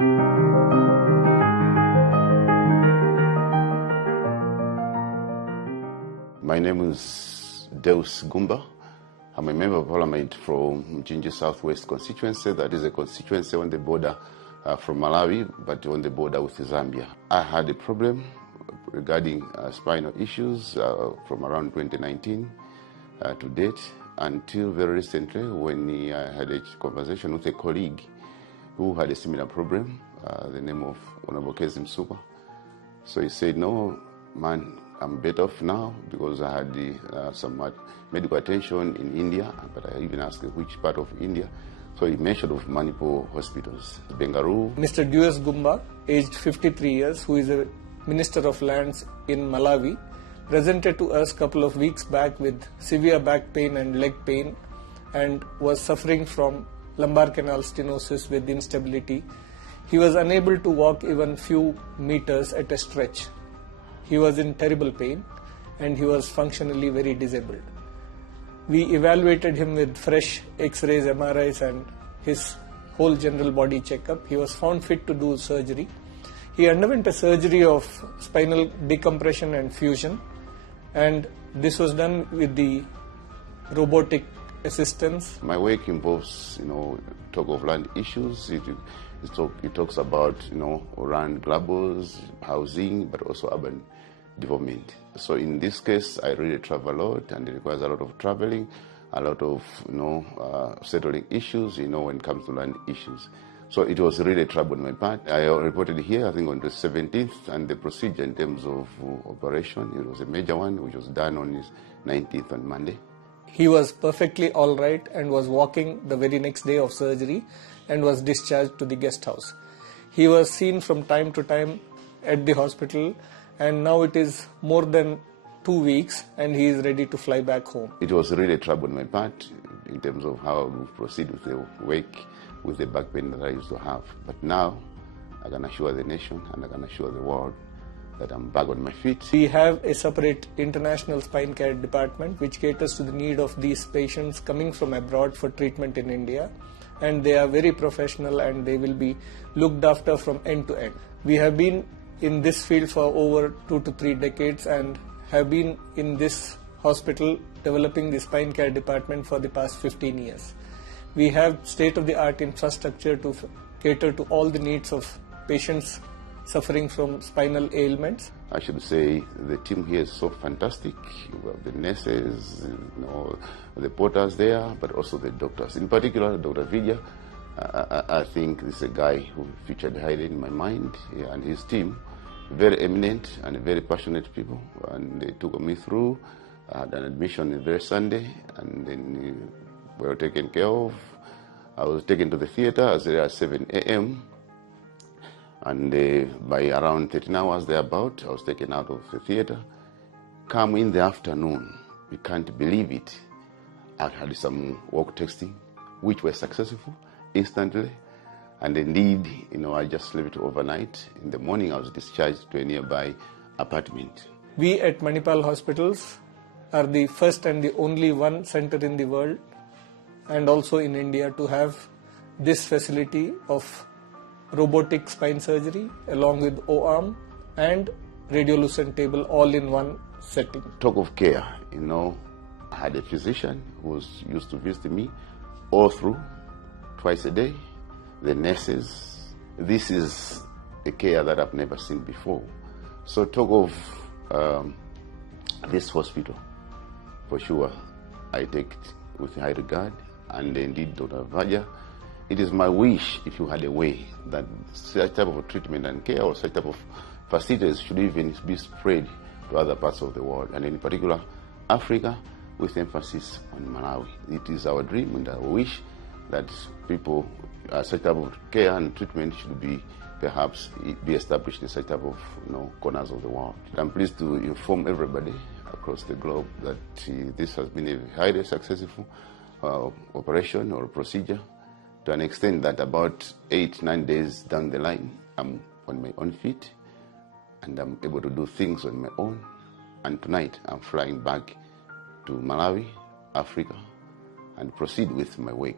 My name is Deus Gumba. I'm a member of parliament from Jinji Southwest constituency. That is a constituency on the border from Malawi, but on the border with Zambia. I had a problem regarding spinal issues from around 2019 to date, until very recently when I had a conversation with a colleague who had a similar problem, the name of Honorable Kezim Super. So he said, no, man, I'm better off now because I had some medical attention in India, but I even asked which part of India. So he mentioned of Manipal Hospitals, Bengaluru. Mr. Deus Gumba, aged 53 years, who is a Minister of Lands in Malawi, presented to us a couple of weeks back with severe back pain and leg pain and was suffering from lumbar canal stenosis with instability. He was unable to walk even few meters at a stretch. He was in terrible pain and he was functionally very disabled. We evaluated him with fresh X-rays, MRIs and his whole general body checkup. He was found fit to do surgery. He underwent a surgery of spinal decompression and fusion, and this was done with the robotic assistance. My work involves, talk of land issues. It talks about, land grabbers, housing, but also urban development. So in this case, I really travel a lot, and it requires a lot of traveling, a lot of, settling issues, when it comes to land issues. So it was really trouble on my part. I reported here, I think on the 17th, and the procedure in terms of operation, it was a major one, which was done on his 19th on Monday. He was perfectly all right and was walking the very next day of surgery and was discharged to the guest house. He was seen from time to time at the hospital, and now it is more than 2 weeks and he is ready to fly back home. It was really trouble on my part in terms of how I would proceed with the work, with the back pain that I used to have. But now I can assure the nation and I can assure the world that I'm back on my feet. We have a separate international spine care department which caters to the need of these patients coming from abroad for treatment in India, and they are very professional and they will be looked after from end to end. We have been in this field for over 2 to 3 decades and have been in this hospital developing the spine care department for the past 15 years. We have state-of-the-art infrastructure to cater to all the needs of patients suffering from spinal ailments. I should say the team here is so fantastic. We have the nurses, the porters there, but also the doctors. In particular, Dr. Vidya, I think this is a guy who featured highly in my mind, and his team, very eminent and very passionate people, and they took me through. I had an admission the very Sunday, and then we were taken care of. I was taken to the theater as early as 7 a.m. and by around 13 hours thereabout, I was taken out of the theater. Come in the afternoon, you can't believe it. I had some walk testing, which were successful instantly. And indeed, I just slept overnight. In the morning, I was discharged to a nearby apartment. We at Manipal Hospitals are the first and the only one center in the world and also in India to have this facility of robotic spine surgery along with O-arm and radiolucent table all in one setting. Talk of care, I had a physician who was used to visit me all through, twice a day. The nurses, this is a care that I've never seen before. So talk of this hospital, for sure, I take it with high regard, and indeed Dr. Vaja, it is my wish, if you had a way, that such type of treatment and care or such type of facilities should even be spread to other parts of the world, and in particular Africa, with emphasis on Malawi. It is our dream and our wish that people, such type of care and treatment should be perhaps be established in such type of corners of the world. I'm pleased to inform everybody across the globe that this has been a highly successful operation or procedure, to an extent that about 8-9 days down the line, I'm on my own feet and I'm able to do things on my own. And tonight I'm flying back to Malawi, Africa, and proceed with my work.